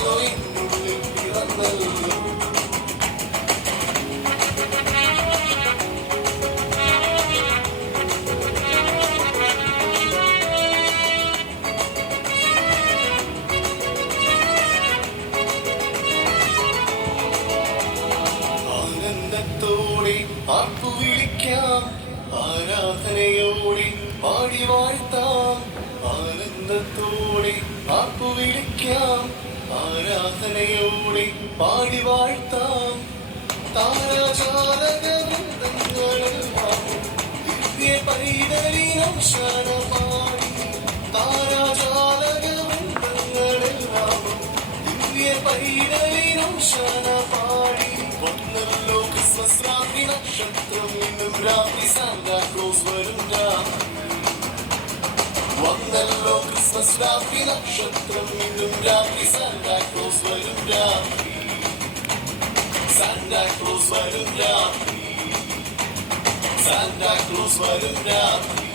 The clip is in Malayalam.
വന്നല്ലോ എന്നുള്ളിൽ പിറന്നല്ലോ. ആനന്ദത്തോടെ ആർപ്പുവിളിക്കാം, ആരാധനയോടെ പാടി വാഴ്ത്താം. ആനന്ദത്തോടെ ആർപ്പുവിളിക്കാം, ആരാധനയോടെ പാടി വാഴ്ത്താം. താരാജാലകവൃന്ദങ്ങളെല്ലാം ദിവ്യ പൈതലിനം ശരണപാടി. താരാജാലകവൃന്ദങ്ങളെല്ലാം ദിവ്യ പൈതലിനം ശരണപാടി. വന്നല്ലോ ക്രിസ്മസ് രാത്രി നക്ഷത്രം, ഇന്നും രാത്രി സാന്താക്ലോസ് വരും രാത്രി. വന്നല്ലോ ക്രിസ്മസ് രാത്രി നക്ഷത്രം, ഇന്നും രാത്രി സാന്താക്ലോസ് വരും രാത്രി. സാന്താക്ലോസ് വരും രാത്രി. സാന്താക്ലോസ് വരും രാത്രി.